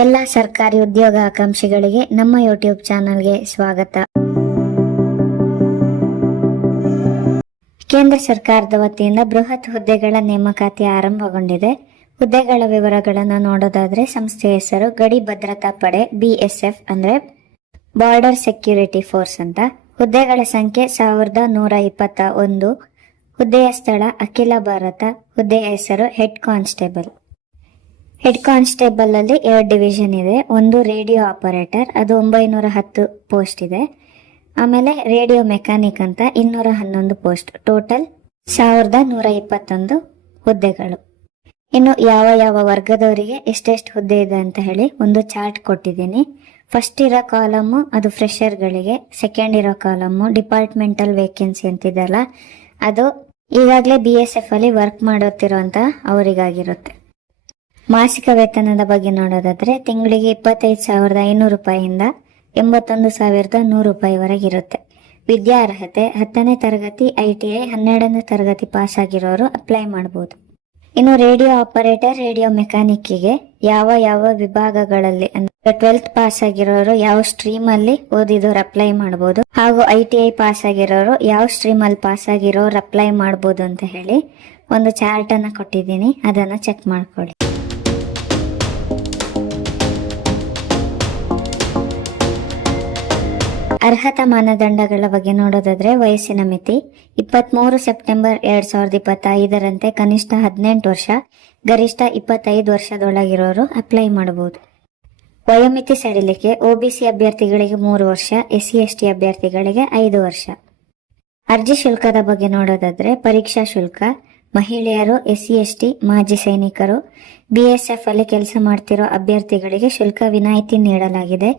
ಎಲ್ಲ ಸರ್ಕಾರಿ ಉದ್ಯೋಗ ಆಕಾಂಕ್ಷಿಗಳಿಗೆ ನಮ್ಮ ಯೂಟ್ಯೂಬ್ ಚಾನಲ್ಗೆ ಸ್ವಾಗತ. ಕೇಂದ್ರ ಸರ್ಕಾರದ ವತಿಯಿಂದ ಬೃಹತ್ ಹುದ್ದೆಗಳ ನೇಮಕಾತಿ ಆರಂಭಗೊಂಡಿದೆ. ಹುದ್ದೆಗಳ ವಿವರಗಳನ್ನು ನೋಡೋದಾದ್ರೆ ಸಂಸ್ಥೆಯ ಹೆಸರು ಗಡಿ ಭದ್ರತಾ ಪಡೆ ಬಿಎಸ್ಎಫ್ ಅಂದ್ರೆ ಬಾರ್ಡರ್ ಸೆಕ್ಯೂರಿಟಿ ಫೋರ್ಸ್ ಅಂತ. ಹುದ್ದೆಗಳ ಸಂಖ್ಯೆ ಸಾವಿರದ ನೂರ ಇಪ್ಪತ್ತ ಒಂದು. ಹುದ್ದೆಯ ಸ್ಥಳ ಅಖಿಲ ಭಾರತ. ಹುದ್ದೆಯ ಹೆಸರು ಹೆಡ್ ಕಾನ್ಸ್ಟೇಬಲ್ ಹೆಡ್ ಕಾನ್ಸ್ಟೇಬಲ್ ಅಲ್ಲಿ ಎರಡು ಡಿವಿಷನ್ ಇದೆ. ಒಂದು ರೇಡಿಯೋ ಆಪರೇಟರ್ ಅದು ಒಂಬೈನೂರ ಹತ್ತು ಪೋಸ್ಟ್ ಇದೆ. ಆಮೇಲೆ ರೇಡಿಯೋ ಮೆಕ್ಯಾನಿಕ್ ಅಂತ ಇನ್ನೂರ ಹನ್ನೊಂದು ಪೋಸ್ಟ್ ಟೋಟಲ್ ಸಾವಿರದ ನೂರ ಇಪ್ಪತ್ತೊಂದು ಹುದ್ದೆಗಳು. ಇನ್ನು ಯಾವ ಯಾವ ವರ್ಗದವರಿಗೆ ಎಷ್ಟೆಷ್ಟು ಹುದ್ದೆ ಇದೆ ಅಂತ ಹೇಳಿ ಒಂದು ಚಾರ್ಟ್ ಕೊಟ್ಟಿದ್ದೀನಿ. ಫಸ್ಟ್ ಇರೋ ಕಾಲಮ್ಮು ಅದು ಫ್ರೆಷರ್ಗಳಿಗೆ ಸೆಕೆಂಡ್ ಇರೋ ಕಾಲಮ್ಮು ಡಿಪಾರ್ಟ್ಮೆಂಟಲ್ ವೇಕೆನ್ಸಿ ಅಂತಿದೆಯಲ್ಲ ಅದು ಈಗಾಗಲೇ ಬಿ ಎಸ್ ಎಫ್ ಅಲ್ಲಿ ವರ್ಕ್ ಮಾಡುತ್ತಿರುವಂತ ಅವರಿಗಾಗಿರುತ್ತೆ. ಮಾಸಿಕ ವೇತನದ ಬಗ್ಗೆ ನೋಡೋದಾದ್ರೆ ತಿಂಗಳಿಗೆ ಇಪ್ಪತ್ತೈದು ಸಾವಿರದ ಐನೂರು ರೂಪಾಯಿಯಿಂದ ಎಂಬತ್ತೊಂದು ಸಾವಿರದ ನೂರು ರೂಪಾಯಿವರೆಗೆ ಇರುತ್ತೆ. ವಿದ್ಯಾರ್ಹತೆ ಹತ್ತನೇ ತರಗತಿ ಐ ಟಿ ಐ ಹನ್ನೆರಡನೇ ತರಗತಿ ಪಾಸ್ ಆಗಿರೋರು ಅಪ್ಲೈ ಮಾಡಬಹುದು ಇನ್ನು ರೇಡಿಯೋ ಆಪರೇಟರ್, ರೇಡಿಯೋ ಮೆಕ್ಯಾನಿಕ್ಕಿಗೆ ಯಾವ ಯಾವ ವಿಭಾಗಗಳಲ್ಲಿ ಅಂದ್ರೆ ಟ್ವೆಲ್ತ್ ಪಾಸ್ ಆಗಿರೋರು ಯಾವ ಸ್ಟ್ರೀಮ್ ಅಲ್ಲಿ ಓದಿದವರು ಅಪ್ಲೈ ಮಾಡಬಹುದು ಹಾಗೂ ಐ ಟಿ ಐ ಪಾಸ್ ಆಗಿರೋರು ಯಾವ ಸ್ಟ್ರೀಮ್ ಅಲ್ಲಿ ಪಾಸ್ ಆಗಿರೋರು ಅಪ್ಲೈ ಮಾಡಬಹುದು ಅಂತ ಹೇಳಿ ಒಂದು ಚಾರ್ಟ್ ಅನ್ನ ಕೊಟ್ಟಿದ್ದೀನಿ. ಅದನ್ನ ಚೆಕ್ ಮಾಡ್ಕೊಳ್ಳಿ. ಅರ್ಹತಾ ಮಾನದಂಡಗಳ ಬಗ್ಗೆ ನೋಡೋದಾದ್ರೆ ವಯಸ್ಸಿನ ಮಿತಿ, ಇಪ್ಪತ್ಮೂರು ಸೆಪ್ಟೆಂಬರ್ ಎರಡ್ ಸಾವಿರದ ಇಪ್ಪತ್ತೈದರಂತೆ ಕನಿಷ್ಠ ಹದಿನೆಂಟು ವರ್ಷ, ಗರಿಷ್ಠ ಇಪ್ಪತ್ತೈದು ವರ್ಷದೊಳಗಿರೋರು ಅಪ್ಲೈ ಮಾಡಬಹುದು. ವಯೋಮಿತಿ ಸಡಿಲಿಕೆ, ಒಬಿಸಿ ಅಭ್ಯರ್ಥಿಗಳಿಗೆ ಮೂರು ವರ್ಷ, ಎಸ್ಸಿ ಎಸ್ಟಿ ಅಭ್ಯರ್ಥಿಗಳಿಗೆ ಐದು ವರ್ಷ. ಅರ್ಜಿ ಶುಲ್ಕದ ಬಗ್ಗೆ ನೋಡೋದಾದ್ರೆ ಪರೀಕ್ಷಾ ಶುಲ್ಕ, ಮಹಿಳೆಯರು, ಎಸ್ಸಿ ಎಸ್ಟಿ, ಮಾಜಿ ಸೈನಿಕರು ಬಿಎಸ್ಎಫ್ ಅಲ್ಲಿ ಕೆಲಸ ಮಾಡ್ತಿರೋ ಅಭ್ಯರ್ಥಿಗಳಿಗೆ ಶುಲ್ಕ ವಿನಾಯಿತಿ ನೀಡಲಾಗಿದೆ.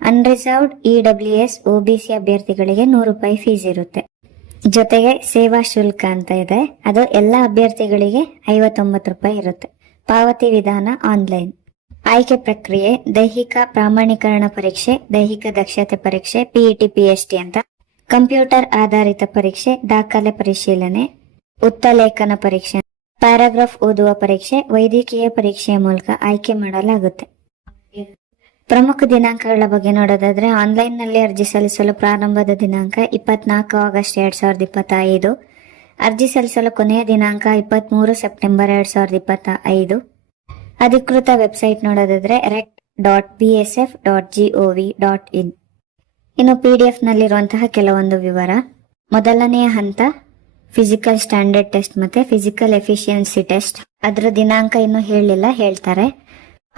ಅನ್ರಿಸರ್ವ್ಡ್ ಇಡಬ್ಲ್ಯೂ ಎಸ್ ಒಬಿಸಿ ಅಭ್ಯರ್ಥಿಗಳಿಗೆ ನೂರು ರೂಪಾಯಿ ಫೀಸ್ ಇರುತ್ತೆ. ಜೊತೆಗೆ ಸೇವಾ ಶುಲ್ಕ ಅಂತ ಇದೆ. ಅದು ಎಲ್ಲ ಅಭ್ಯರ್ಥಿಗಳಿಗೆ ಐವತ್ತೊಂಬತ್ತು ರೂಪಾಯಿ ಇರುತ್ತೆ. ಪಾವತಿ ವಿಧಾನ ಆನ್ಲೈನ್. ಆಯ್ಕೆ ಪ್ರಕ್ರಿಯೆ, ದೈಹಿಕ ಪ್ರಾಮಾಣೀಕರಣ ಪರೀಕ್ಷೆ, ದೈಹಿಕ ದಕ್ಷತೆ ಪರೀಕ್ಷೆ ಪಿಇಟಿ ಪಿಎಚ್ಡಿ ಅಂತ. ಕಂಪ್ಯೂಟರ್ ಆಧಾರಿತ ಪರೀಕ್ಷೆ, ದಾಖಲೆ ಪರಿಶೀಲನೆ ಉತ್ತಲೇಖನ ಪರೀಕ್ಷೆ, ಪ್ಯಾರಾಗ್ರಾಫ್ ಓದುವ ಪರೀಕ್ಷೆ, ವೈದ್ಯಕೀಯ ಪರೀಕ್ಷೆಯ ಮೂಲಕ ಆಯ್ಕೆ ಮಾಡಲಾಗುತ್ತೆ. ಪ್ರಮುಖ ದಿನಾಂಕಗಳ ಬಗ್ಗೆ ನೋಡೋದಾದ್ರೆ ಆನ್ಲೈನ್ನಲ್ಲಿ ಅರ್ಜಿ ಸಲ್ಲಿಸಲು ಪ್ರಾರಂಭದ ದಿನಾಂಕ ಇಪ್ಪತ್ನಾಲ್ಕು ಆಗಸ್ಟ್ ಎರಡ್ ಸಾವಿರದ ಇಪ್ಪತ್ತೈದು. ಅರ್ಜಿ ಸಲ್ಲಿಸಲು ಕೊನೆಯ ದಿನಾಂಕ ಇಪ್ಪತ್ಮೂರು ಸೆಪ್ಟೆಂಬರ್ ಎರಡ್ ಸಾವಿರದ ಇಪ್ಪತ್ತ ಐದು ಅಧಿಕೃತ ವೆಬ್ಸೈಟ್ ನೋಡೋದಾದ್ರೆ rectt dot B S F dot G O V dot in ಇನ್ನು ಪಿ ಡಿ ಎಫ್ ನಲ್ಲಿರುವಂತಹ ಕೆಲವೊಂದು ವಿವರ. ಮೊದಲನೆಯ ಹಂತ ಫಿಸಿಕಲ್ ಸ್ಟ್ಯಾಂಡರ್ಡ್ ಟೆಸ್ಟ್ ಮತ್ತೆ ಫಿಸಿಕಲ್ ಎಫಿಷಿಯನ್ಸಿ ಟೆಸ್ಟ್ ಅದರ ದಿನಾಂಕ ಇನ್ನು ಹೇಳಿಲ್ಲ, ಹೇಳ್ತಾರೆ.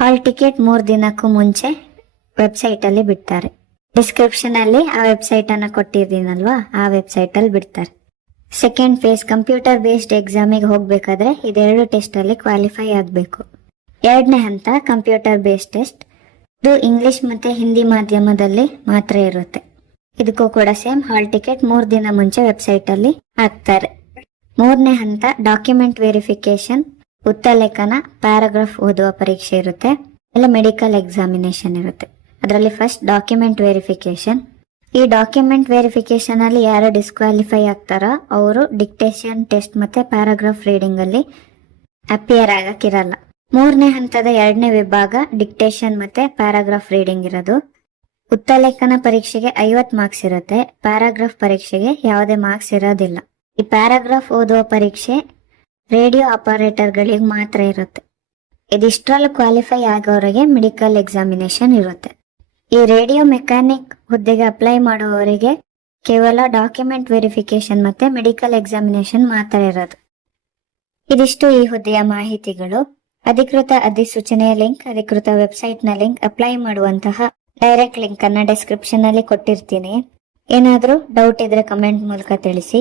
ಹಾಲ್ ಟಿಕೆಟ್ ಮೂರು ದಿನಕ್ಕೂ ಮುಂಚೆ ವೆಬ್ಸೈಟ್ ಅಲ್ಲಿ ಬಿಡ್ತಾರೆ. ಡಿಸ್ಕ್ರಿಪ್ಷನ್ ಅಲ್ಲಿ ಆ ವೆಬ್ಸೈಟ್ ಅನ್ನ ಕೊಟ್ಟಿದ್ದೀನಲ್ವಾ? ಆ ವೆಬ್ಸೈಟ್ ಅಲ್ಲಿ ಬಿಡ್ತಾರೆ. ಸೆಕೆಂಡ್ ಫೇಸ್ ಕಂಪ್ಯೂಟರ್ ಬೇಸ್ಡ್ ಎಕ್ಸಾಮಿಗೆ ಹೋಗ್ಬೇಕಾದ್ರೆ ಇದೆರಡು ಟೆಸ್ಟ್ ಅಲ್ಲಿ ಕ್ವಾಲಿಫೈ ಆಗಬೇಕು. ಎರಡನೇ ಹಂತ ಕಂಪ್ಯೂಟರ್ ಬೇಸ್ಡ್ ಟೆಸ್ಟ್ ಇದು ಇಂಗ್ಲಿಷ್ ಮತ್ತೆ ಹಿಂದಿ ಮಾಧ್ಯಮದಲ್ಲಿ ಮಾತ್ರ ಇರುತ್ತೆ. ಇದಕ್ಕೂ ಕೂಡ ಸೇಮ್ ಹಾಲ್ ಟಿಕೆಟ್ ಮೂರು ದಿನ ಮುಂಚೆ ವೆಬ್ಸೈಟ್ ಅಲ್ಲಿ ಹಾಕ್ತಾರೆ. ಮೂರನೇ ಹಂತ ಡಾಕ್ಯುಮೆಂಟ್ ವೆರಿಫಿಕೇಶನ್ ಉತ್ತಲೇಖನ ಪ್ಯಾರಾಗ್ರಾಫ್ ಓದುವ ಪರೀಕ್ಷೆ ಇರುತ್ತೆ. ಎಲ್ಲ ಮೆಡಿಕಲ್ ಎಕ್ಸಾಮಿನೇಷನ್ ಇರುತ್ತೆ. ಅದರಲ್ಲಿ ಫಸ್ಟ್ ಡಾಕ್ಯುಮೆಂಟ್ ವೆರಿಫಿಕೇಶನ್ ಈ ಡಾಕ್ಯುಮೆಂಟ್ ವೆರಿಫಿಕೇಶನ್ ಅಲ್ಲಿ ಯಾರು ಡಿಸ್ಕ್ವಾಲಿಫೈ ಆಗ್ತಾರೋ ಅವರು ಡಿಕ್ಟೇಷನ್ ಟೆಸ್ಟ್ ಮತ್ತೆ ಪ್ಯಾರಾಗ್ರಾಫ್ ರೀಡಿಂಗ್ ಅಲ್ಲಿ ಅಪಿಯರ್ ಆಗಕ್ಕಿರಲ್ಲ ಮೂರನೇ ಹಂತದ ಎರಡನೇ ವಿಭಾಗ ಡಿಕ್ಟೇಷನ್ ಮತ್ತೆ ಪ್ಯಾರಾಗ್ರಾಫ್ ರೀಡಿಂಗ್ ಇರೋದು. ಉತ್ತಲೇಖನ ಪರೀಕ್ಷೆಗೆ ಐವತ್ ಮಾರ್ಕ್ಸ್ ಇರುತ್ತೆ. ಪ್ಯಾರಾಗ್ರಾಫ್ ಪರೀಕ್ಷೆಗೆ ಯಾವುದೇ ಮಾರ್ಕ್ಸ್ ಇರೋದಿಲ್ಲ. ಈ ಪ್ಯಾರಾಗ್ರಾಫ್ ಓದುವ ಪರೀಕ್ಷೆ ರೇಡಿಯೋ ಆಪರೇಟರ್ಗಳಿಗೆ ಮಾತ್ರ ಇರುತ್ತೆ. ಇದಿಷ್ಟರಲ್ಲಿ ಕ್ವಾಲಿಫೈ ಆಗೋರಿಗೆ ಮೆಡಿಕಲ್ ಎಕ್ಸಾಮಿನೇಷನ್ ಇರುತ್ತೆ. ಈ ರೇಡಿಯೋ ಮೆಕ್ಯಾನಿಕ್ ಹುದ್ದೆಗೆ ಅಪ್ಲೈ ಮಾಡುವವರಿಗೆ ಕೇವಲ ಡಾಕ್ಯುಮೆಂಟ್ ವೆರಿಫಿಕೇಶನ್ ಮತ್ತೆ ಮೆಡಿಕಲ್ ಎಕ್ಸಾಮಿನೇಷನ್ ಮಾತ್ರ ಇರೋದು. ಇದಿಷ್ಟು ಈ ಹುದ್ದೆಯ ಮಾಹಿತಿಗಳು. ಅಧಿಕೃತ ಅಧಿಸೂಚನೆಯ ಲಿಂಕ್ ಅಧಿಕೃತ ವೆಬ್ಸೈಟ್ನ ಲಿಂಕ್ ಅಪ್ಲೈ ಮಾಡುವಂತಹ ಡೈರೆಕ್ಟ್ ಲಿಂಕ್ ಅನ್ನ ಡಿಸ್ಕ್ರಿಪ್ಷನ್ ಅಲ್ಲಿ ಕೊಟ್ಟಿರ್ತೀನಿ. ಏನಾದರೂ ಡೌಟ್ ಇದ್ರೆ ಕಮೆಂಟ್ ಮೂಲಕ ತಿಳಿಸಿ.